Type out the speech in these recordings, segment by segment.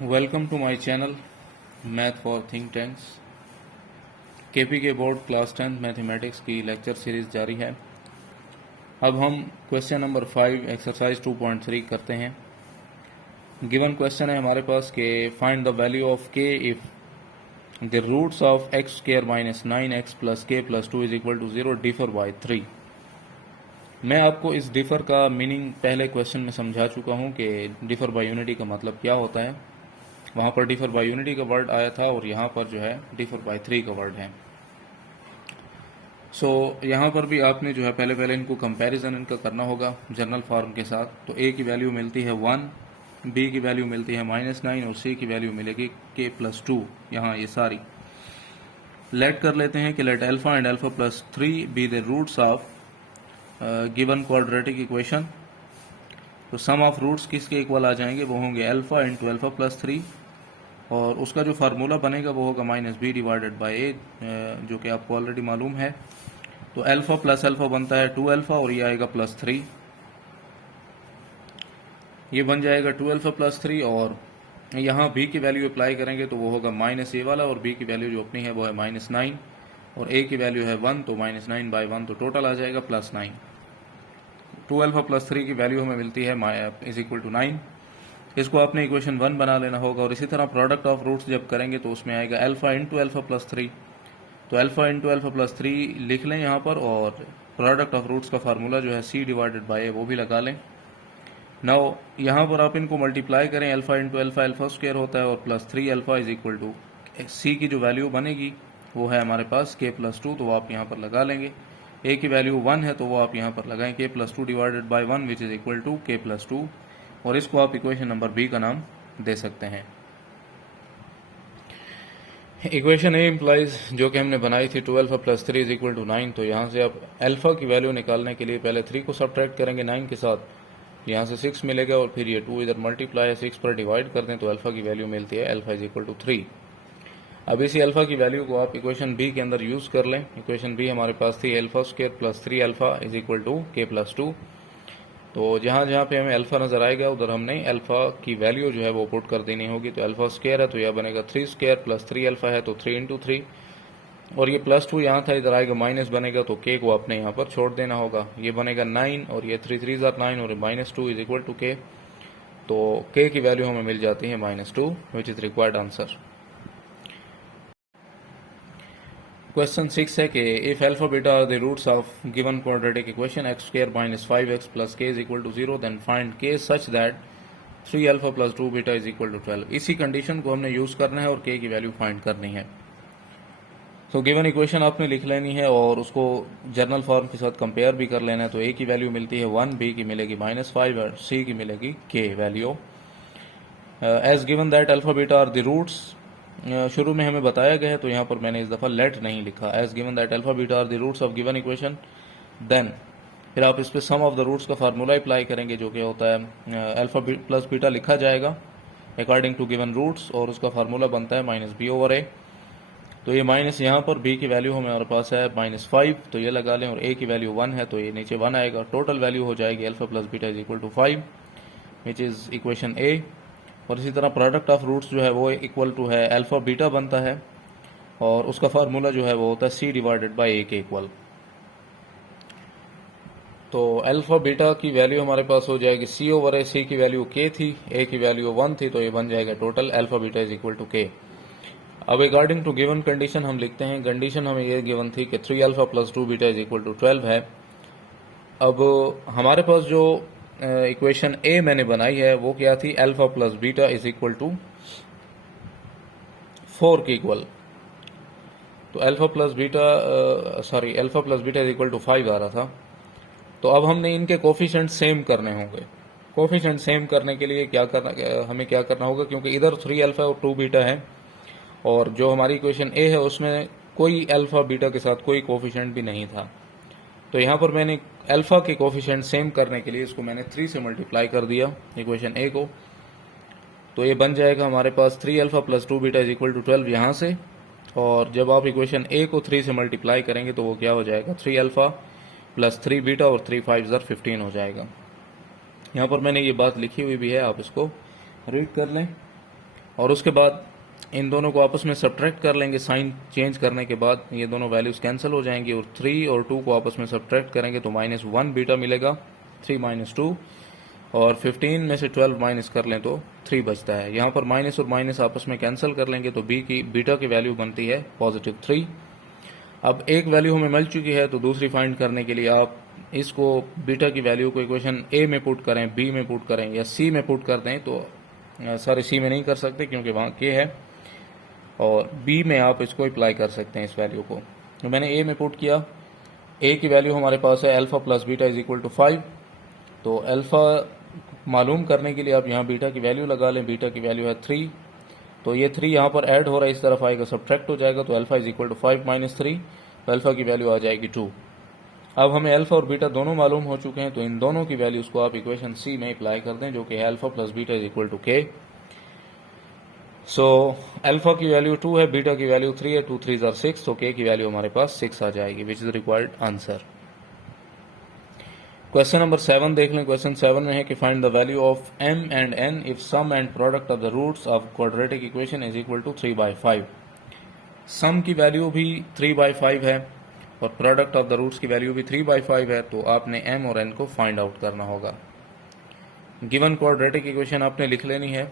Welcome to my channel math for think tanks. KPK board class 10 mathematics की lecture series जारी है। अब हम क्वेश्चन नंबर 5 एक्सरसाइज 2.3 करते हैं। गिवन क्वेश्चन है हमारे पास कि find the value of K if the roots of X square minus 9x plus K plus 2 is equal to 0 differ by 3। मैं आपको इस डिफर का मीनिंग पहले क्वेश्चन में समझा चुका हूं कि डिफर बाय यूनिटी का मतलब क्या होता है। वहाँ पर डिफर बाय यूनिटी का वर्ड आया था और यहाँ पर जो है डिफर बाय 3 का वर्ड है। यहाँ पर भी आपने जो है पहले इनको कंपैरिजन इनका करना होगा जनरल फॉर्म के साथ। तो ए की वैल्यू मिलती है 1, बी की वैल्यू मिलती है -9 और सी की वैल्यू मिलेगी के प्लस 2। यहाँ ये सारी लेट कर लेते हैं कि let alpha and alpha plus 3 be the roots of given quadratic equation. तो सम ऑफ रूट्स किसके इक्वल आ जाएंगे, वो होंगे अल्फा इंटू अल्फा प्लस 3 और उसका जो फार्मूला बनेगा वो होगा -b डिवाइडेड बाय a, जो कि आपको ऑलरेडी मालूम है। तो अल्फा प्लस अल्फा बनता है 2 अल्फा और ये आएगा +3। ये बन जाएगा 2 अल्फा प्लस 3 और यहाँ b की वैल्यू अप्लाई करेंगे तो वो होगा -a वाला और b की वैल्यू जो अपनी है वो है -9 और a की वैल्यू है 1 तो -9/1 तो टोटल आ जाएगा +9। 2 अल्फा प्लस 3 की वैल्यू हमें मिलती है = 9। इसको आपने इक्वेशन 1 बना लेना होगा और इसी तरह प्रोडक्ट ऑफ रूट्स जब करेंगे तो उसमें आएगा अल्फा इंटू अल्फा प्लस 3। तो अल्फा इंटू अल्फा प्लस 3 लिख लें यहाँ पर और प्रोडक्ट ऑफ रूट्स का फार्मूला जो है c डिवाइडेड बाय a वो भी लगा लें। नाउ यहाँ पर आप इनको मल्टीप्लाई करें, alpha into alpha alpha square होता है और +3 alpha is equal to c की जो वैल्यू बनेगी वो है हमारे पास k प्लस 2 तो वो आप यहाँ पर लगा लेंगे। a की वैल्यू 1 है तो वो आप यहाँ पर लगाएं k plus 2 divided by 1 which is equal to k plus 2 और इसको आप इक्वेशन नंबर बी का नाम दे सकते हैं। इक्वेशन ए इम्प्लाइज जो कि हमने बनाई थी 2 alpha plus 3 is equal to 9। तो यहाँ से आप अल्फा की वैल्यू निकालने के लिए पहले 3 को सब्ट्रैक्ट करेंगे 9 के साथ, यहाँ से 6 मिलेगा और फिर ये 2 इधर मल्टीप्लाई 6 पर डिवाइड कर दें तो अल्फा की वैल्यू मिलती है अल्फा इज इक्वल टू 3। अब इसी अल्फा की वैल्यू को आप इक्वेशन बी के अंदर यूज़ कर लें। इक्वेशन बी हमारे पास थी alpha square plus 3 alpha is equal to k plus 2। तो जहाँ जहाँ पे हमें अल्फा नज़र आएगा उधर हमने अल्फा की वैल्यू जो है वो पुट कर देनी होगी। तो अल्फा स्क्वायर है तो यह बनेगा 3 स्क्वायर प्लस 3 अल्फा है तो 3 इंटू 3 और ये +2 यहाँ था इधर आएगा माइनस बनेगा तो के को आपने यहाँ पर छोड़ देना होगा। ये बनेगा 9 और ये 3 3 9 और -2 इज इक्वल टू के। तो के की वैल्यू हमें मिल जाती है -2 which is required answer. Question 6 है कि if alpha beta are the roots of given quadratic equation x square minus 5x plus k is equal to 0 then find k such that 3 alpha plus 2 beta is equal to 12। इसी condition को हमने use करना है और k की value find करनी है। तो गिवन इक्वेशन आपने लिख लेनी है और उसको जर्नल फॉर्म के साथ कंपेयर भी कर लेना है। तो a की वैल्यू मिलती है 1, b की मिलेगी -5 और c की मिलेगी k value. As given that alpha beta are the roots, शुरू में हमें बताया गया है तो यहाँ पर मैंने इस दफ़ा लेट नहीं लिखा। As given that alpha beta are the roots of given equation then फिर आप इस पर सम ऑफ द रूट्स का फार्मूला अप्लाई करेंगे जो कि होता है अल्फा प्लस बीटा लिखा जाएगा अकॉर्डिंग टू गिवन रूट्स और उसका फार्मूला बनता है -b/a। तो ये माइनस यहाँ पर b की वैल्यू हमारे पास है -5 तो ये लगा लें और a की वैल्यू 1 है तो ये नीचे 1 आएगा। टोटल वैल्यू हो जाएगी alpha plus beta is equal to 5 which is equation A. और इसी तरह प्रोडक्ट ऑफ रूट्स जो है वो इक्वल टू है अल्फा बीटा बनता है और उसका फार्मूला जो है वो होता है c डिवाइडेड बाय a के इक्वल। तो अल्फा बीटा की वैल्यू हमारे पास हो जाएगी c/a। c की वैल्यू k थी, a की वैल्यू 1 थी तो ये बन जाएगा total alpha beta is equal to k। अब अकॉर्डिंग टू गिवन कंडीशन हम लिखते हैं। कंडीशन हमें ये गिवन थी कि 3 alpha plus 2 beta is equal to 12 है। अब हमारे पास जो इक्वेशन ए मैंने बनाई है वो क्या थी, alpha plus beta is equal to 4 के इक्वल। तो alpha plus beta is equal to 5 आ रहा था। तो अब हमने इनके कोफिशिएंट सेम करने होंगे। कोफिशिएंट सेम करने के लिए हमें क्या करना होगा, क्योंकि इधर 3 अल्फा और 2 बीटा है और जो हमारी इक्वेशन ए है उसमें कोई अल्फा बीटा के साथ कोई कोफिशिएंट भी नहीं था। तो यहाँ पर मैंने अल्फा के कोफिशिएंट सेम करने के लिए इसको मैंने 3 से मल्टीप्लाई कर दिया इक्वेशन ए को। तो ये बन जाएगा हमारे पास 3 alpha plus 2 beta is equal to 12 यहाँ से। और जब आप इक्वेशन ए को 3 से मल्टीप्लाई करेंगे तो वो क्या हो जाएगा, 3 अल्फा प्लस 3 बीटा और 3 5 15 हो जाएगा। यहाँ पर मैंने ये बात लिखी हुई भी है, आप इसको रीड कर लें। और उसके बाद इन दोनों को आपस में सब्ट्रैक्ट कर लेंगे। साइन चेंज करने के बाद ये दोनों वैल्यूज कैंसिल हो जाएंगी और 3 और 2 को आपस में सब्ट्रैक्ट करेंगे तो -1 बीटा मिलेगा, 3 - 2, और 15 में से 12 माइनस कर लें तो 3 बचता है। यहाँ पर माइनस और माइनस आपस में कैंसिल कर लेंगे तो बीटा की वैल्यू बनती है +3। अब एक वैल्यू हमें मिल चुकी है तो दूसरी फाइंड करने के लिए आप इसको बीटा की वैल्यू को इक्वेशन ए में पुट करें, बी में पुट करें या सी में पुट कर दें। तो सॉरी, सी में नहीं कर सकते क्योंकि वहाँ के है, और बी में आप इसको अप्लाई कर सकते हैं इस वैल्यू को। तो मैंने ए में पुट किया। ए की वैल्यू हमारे पास है alpha plus beta is equal to 5। तो अल्फा मालूम करने के लिए आप यहाँ बीटा की वैल्यू लगा लें। बीटा की वैल्यू है 3, तो ये 3 यहाँ पर ऐड हो रहा है, इस तरफ आएगा, सब्ट्रैक्ट हो जाएगा, तो अल्फा इज इक्वल टू 5 - 3, तो अल्फा की वैल्यू आ जाएगी 2। अब हमें अल्फा और बीटा दोनों मालूम हो चुके हैं, तो इन दोनों की वैल्यूज को आप इक्वेशन सी में अप्लाई कर दें, जो कि है alpha plus beta is equal to K. So alpha की वैल्यू 2 है, बीटा की वैल्यू 3 है, 2 3 are 6, तो के की वैल्यू हमारे पास 6 आ जाएगी, which is required answer. Question number 7 देख लें। क्वेश्चन 7 में है कि find the value of m and n if sum and product of the roots of quadratic equation is equal to 3/5। Sum की वैल्यू भी 3/5 है और प्रोडक्ट ऑफ द रूट्स की वैल्यू भी 3/5 है, तो आपने m और n को फाइंड आउट करना होगा। गिवन क्वाड्रेटिक इक्वेशन आपने लिख लेनी है,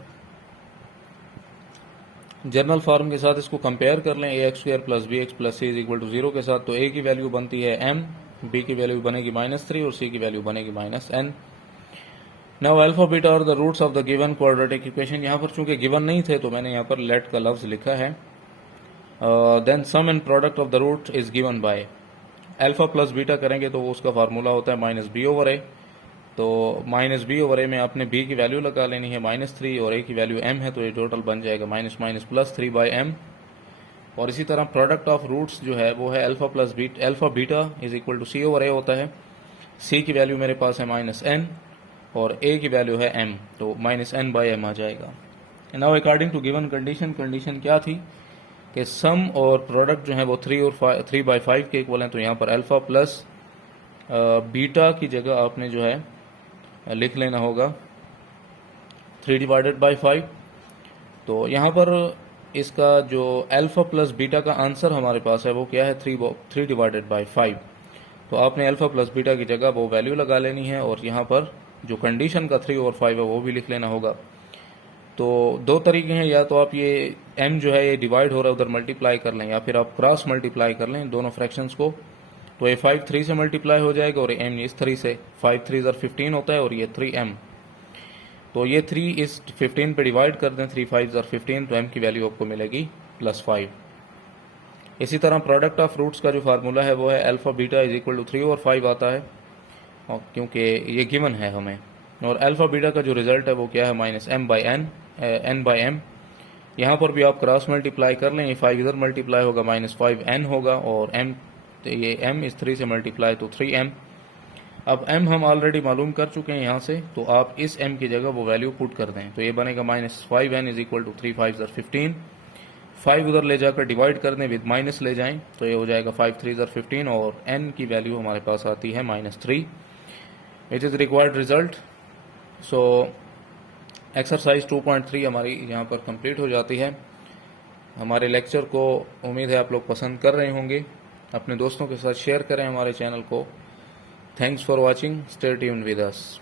जनरल फॉर्म के साथ इसको कंपेयर कर लें ax² + bx + c = 0 के साथ। तो a की वैल्यू बनती है m, b की वैल्यू बनेगी -3 और c की वैल्यू बनेगी -n। नाउ अल्फा बीटा और the roots of the given quadratic equation, यहाँ पर चूंकि गिवन नहीं थे तो मैंने यहाँ पर लेट का लफ्ज लिखा है। Then sum and product of the root is given by alpha plus beta करेंगे तो उसका फार्मूला होता है -b/a। तो -b/a में आपने b की वैल्यू लगा लेनी है -3 और a की वैल्यू m है, तो ये टोटल बन जाएगा -3/m। और इसी तरह प्रोडक्ट ऑफ रूट्स जो है वो है alpha beta is equal to c/a होता है। c की वैल्यू मेरे पास है -n और a की वैल्यू है m, तो -n/m आ जाएगा। Now according to given condition क्या थी कि सम और प्रोडक्ट जो है वो 3/5 के इक्वल हैं, तो यहाँ पर अल्फा प्लस बीटा की जगह आपने जो है लिख लेना होगा 3/5। तो यहाँ पर इसका जो अल्फा प्लस बीटा का आंसर हमारे पास है वो क्या है, 3/5। तो आपने अल्फा प्लस बीटा की जगह वो वैल्यू लगा लेनी है और यहाँ पर जो कंडीशन का 3/5 है वो भी लिख लेना होगा। तो दो तरीके हैं, या तो आप ये m जो है ये डिवाइड हो रहा है उधर मल्टीप्लाई कर लें, या फिर आप क्रॉस मल्टीप्लाई कर लें दोनों फ्रैक्शंस को। तो ये 5 3 से मल्टीप्लाई हो जाएगा और m इस 3 से, 5 3 15 होता है और ये 3m। तो ये 3 इस 15 पे डिवाइड कर दें, 3 5 15, तो m की वैल्यू आपको मिलेगी +5। इसी तरह प्रोडक्ट ऑफ रूट्स का जो फार्मूला है वो है alpha beta is equal to 3/5 आता है, और क्योंकि ये गिवन है हमें। और अल्फा बीटा का जो रिजल्ट है वो क्या है, n/m। यहाँ पर भी आप क्रॉस मल्टीप्लाई कर लें, ये 5 इधर मल्टीप्लाई होगा, -5n होगा, और m तो ये m इस 3 से मल्टीप्लाई तो 3m। अब m हम ऑलरेडी मालूम कर चुके हैं यहाँ से, तो आप इस m की जगह वो वैल्यू पुट कर दें, तो ये बनेगा -5n इज इक्वल टू 3 5 15। 5 उधर ले जाकर डिवाइड कर दें, विद माइनस ले जाएं, तो ये हो जाएगा 5 3 15 और n की वैल्यू हमारे पास आती है -3, विच is required result. So exercise 2.3 हमारी यहाँ पर कंप्लीट हो जाती है। हमारे लेक्चर को उम्मीद है आप लोग पसंद कर रहे होंगे। अपने दोस्तों के साथ शेयर करें हमारे चैनल को। Thanks for watching, stay tuned with us.